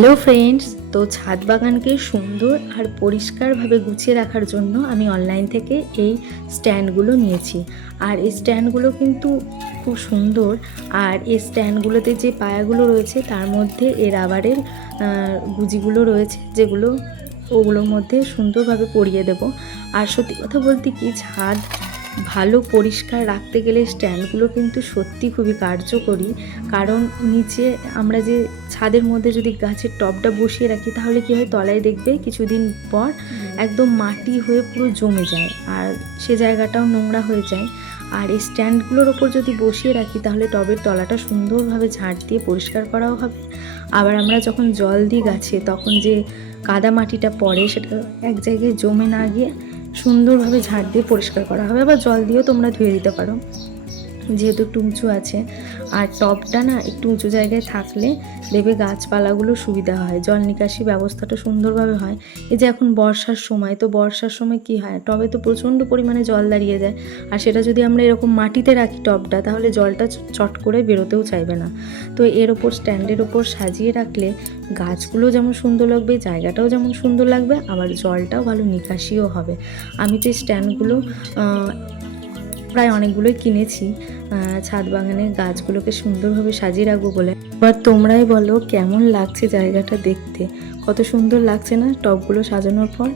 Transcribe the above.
Hello friends, তো ছাদ বাগানকে সুন্দর আর পরিষ্কারভাবে গুছিয়ে রাখার জন্য আমি অনলাইন থেকে এই স্ট্যান্ডগুলো নিয়েছি। আর এই স্ট্যান্ডগুলো কিন্তু খুব সুন্দর। আর এই স্ট্যান্ডগুলোতে যে পায়াগুলো রয়েছে তার মধ্যে এই রাবারের গুজিগুলো রয়েছে, যেগুলো ওগুলোর মধ্যে সুন্দরভাবে পরিয়ে দেব। আর সত্যি কথা বলতে কি, ছাদ ভালো পরিষ্কার রাখতে গেলে স্ট্যান্ডগুলো কিন্তু সত্যি খুবই কার্যকরী। কারণ নিচে আমরা যে ছাদের মধ্যে যদি গাছের টবটা বসিয়ে রাখি, তাহলে কী হয়, তলায় দেখবে কিছুদিন পর একদম মাটি হয়ে পুরো জমে যায় আর সে জায়গাটাও নোংরা হয়ে যায়। আর এই স্ট্যান্ডগুলোর ওপর যদি বসিয়ে রাখি, তাহলে টবের তলাটা সুন্দরভাবে ঝাড় দিয়ে পরিষ্কার করাও হবে। আবার আমরা যখন জল দিই গাছে, তখন যে কাদা মাটিটা পড়ে সেটা এক জায়গায় জমে না গিয়ে সুন্দরভাবে ঝাড় দিয়ে পরিষ্কার করা হবে। আবার জল দিয়েও তোমরা ধুয়ে দিতে পারো, যেহেতু একটু উঁচু আছে। আর টবটা না একটু উঁচু জায়গায় থাকলে দেবে গাছপালাগুলো সুবিধা হয়, জল নিকাশি ব্যবস্থাটা সুন্দরভাবে হয়। এই যে এখন বর্ষার সময়, তো বর্ষার সময় কি হয়, টবে তো প্রচণ্ড পরিমাণে জল দাঁড়িয়ে যায়। আর সেটা যদি আমরা এরকম মাটিতে রাখি টবটা, তাহলে জলটা চট করে বেরোতেও চাইবে না। তো এর ওপর স্ট্যান্ডের ওপর সাজিয়ে রাখলে গাছগুলো যেমন সুন্দর লাগবে, জায়গাটাও যেমন সুন্দর লাগবে, আবার জলটাও ভালো নিকাশিও হবে। আমি তো স্ট্যান্ডগুলো প্রায় অনেকগুলোই কিনেছি ছাদ বাগানে গাছগুলোকে সুন্দরভাবে সাজিয়ে রাখবো বলে। এবার তোমরাই বলো কেমন লাগছে জায়গাটা দেখতে, কত সুন্দর লাগছে না টবগুলো সাজানোর পর।